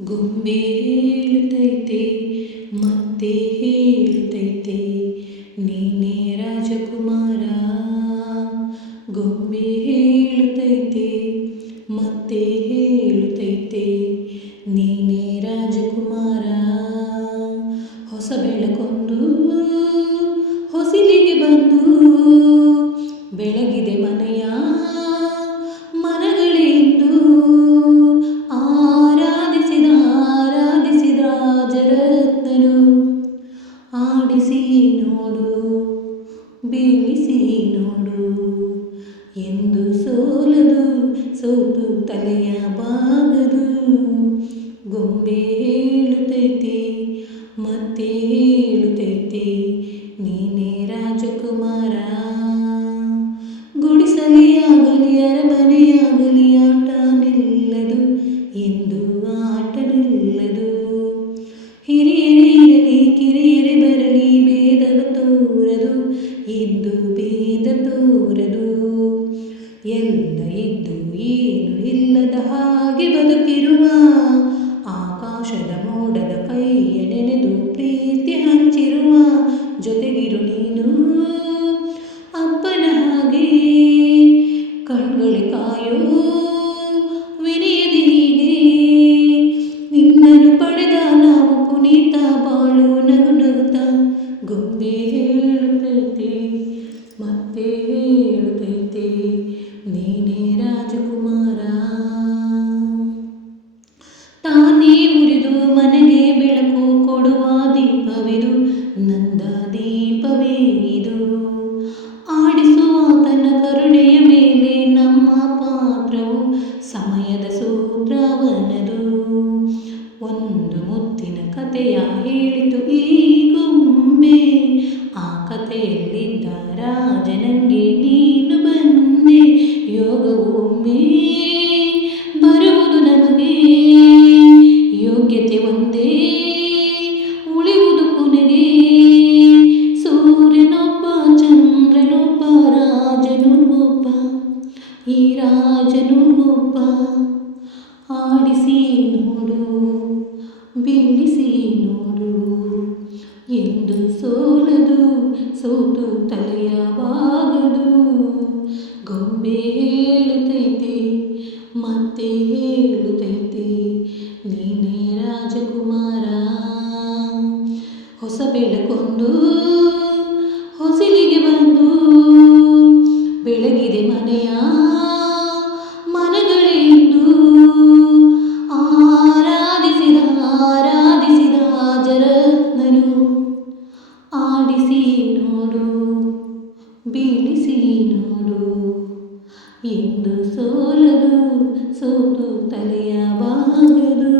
ಗೊಂಬೆ ಹೇಳ್ತೈತೆ, ಮತ್ತೆ ಹೇಳ್ತೈತೆ, ನೀನೇ ರಾಜಕುಮಾರ. ಗೊಂಬೆ ಹೇಳ್ತೈತೆ, ಮತ್ತೆ ಹೇಳುತ್ತೈತೆ ನೀನೇ ರಾಜಕುಮಾರ. ಹೊಸ ಬೆಳಕೊಂದು, ಹೊಸಿಲಿಗೆ ಬಂದು ಬೆಳಗಿದೆ ಮನೆಯ ಬೀಳಿಸಿ ನೋಡು ಎಂದು ಸೋಲದು ಸೋತು ತಲೆಯ ಬಾಗದು. ಗೊಂಬೆ ಎಂದು ಭೇದ ತೋರದು ಎಲ್ಲ ಇದ್ದು ಏನು ಇಲ್ಲದ ಹಾಗೆ ಬದುಕಿರುವ ಆಕಾಶದ ಮೋಡದ ಕೈಯ ನೆನೆದು ಪ್ರೀತಿ ಹಂಚಿರುವ ಜೊತೆಗಿರು ನೀನು. ಅಪ್ಪನ ಹಾಗೆ ಕಣ್ಗಳು ಕಾಯೋ ಹೇಳುತ್ತೈತೆ. ನೀನೇ ರಾಜಕುಮಾರ. ತಾನೇ ಮುರಿದು ಮನೆಗೆ ಬೆಳಕು ಕೊಡುವ ದೀಪವಿದು, ನಂದ ದೀಪವೇ ಇದು. ಆಡಿಸುವ ತನ್ನ ಕರುಣೆಯ ಮೇಲೆ ನಮ್ಮ ಪಾತ್ರವು, ಸಮಯದ ಸೂತ್ರವನದು. ಒಂದು ಮುತ್ತಿನ ಕಥೆಯ ಹೇಳಿತು ಆಡಿಸಿ ನೋಡು ಬಿಂಬಿಸಿ ನೋಡು. ಎಂದು ಸೋಲದು, ಸೋತು ತಲೆಯ ಬಾಗದು ಗೊಂಬೆ ಹೇಳುತ್ತೈತೆ, ಮತ್ತೆ ಹೇಳುತ್ತೈತೆ, ನೀನೇ ರಾಜಕುಮಾರ. ಹೊಸ ಬೆಳಕೊಂದು ಆಡಿಸಿ ನೋಡು ಬೀಳಿಸಿ ನೋಡು. ಎಂದು ಸೋಲದು ಸೋತು ತಲೆಯ ಬಾಗದು